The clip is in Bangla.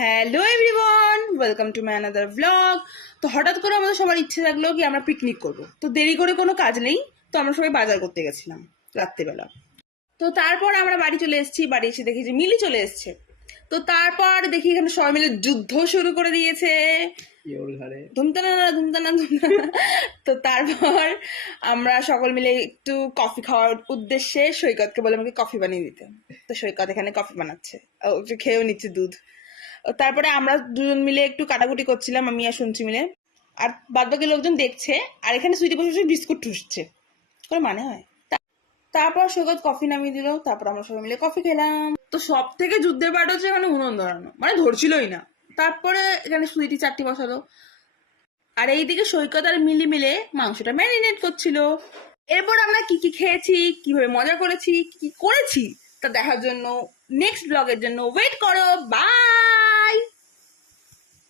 Hello everyone, welcome to my another blog. তো হঠাৎ করে আমাদের সবার ইচ্ছে থাকলো কি আমরা পিকনিক করব। তো দেরি করে কোনো কাজ নেই, তো আমরা সবাই বাজার করতে গেছিলাম রাত্রিবেলা। তো তারপর আমরা বাড়ি চলে এসেছি, বাড়ি এসে দেখি যে মিলি চলে এসছে। তো তারপর দেখি এখানে সবাই মিলে যুদ্ধ শুরু করে দিয়েছে, ধুমতানা ধুমতানা ধুমতানা। তো তারপর আমরা সকল মিলে একটু কফি খাওয়ার উদ্দেশ্যে সৈকতকে বলে আমাকে কফি বানিয়ে দিতে। তো সৈকত এখানে কফি বানাচ্ছে, ও একটু খেয়েও নিচ্ছে দুধ। তারপরে আমরা দুজন মিলে একটু কাটাকুটি করছিলাম, আমি আর শুনছি মিলে, আর বাদ বাকি লোকজন দেখছে। আর এখানে সুইটি বসে বসে বিস্কুট ঠুসছে, কোনো মানে হয়? তারপর সৈকত কফি নামিয়ে দিল, তারপর আমরা সবাই মিলে কফি খেলাম। তো সব থেকে যুদ্ধের পার্ট হচ্ছে এখানে উনুন ধরানো, মানে ধরছিলই না। তারপরে এখানে সুইটি চারটি বসালো, আর এইদিকে সৈকত আর মিলি মিলে মাংসটা ম্যারিনেট করছিল। এরপর আমরা কি কি খেয়েছি, কিভাবে মজা করেছি, কি কি করেছি তা দেখার জন্য নেক্সট ব্লগের জন্য ওয়েট করো। বাই।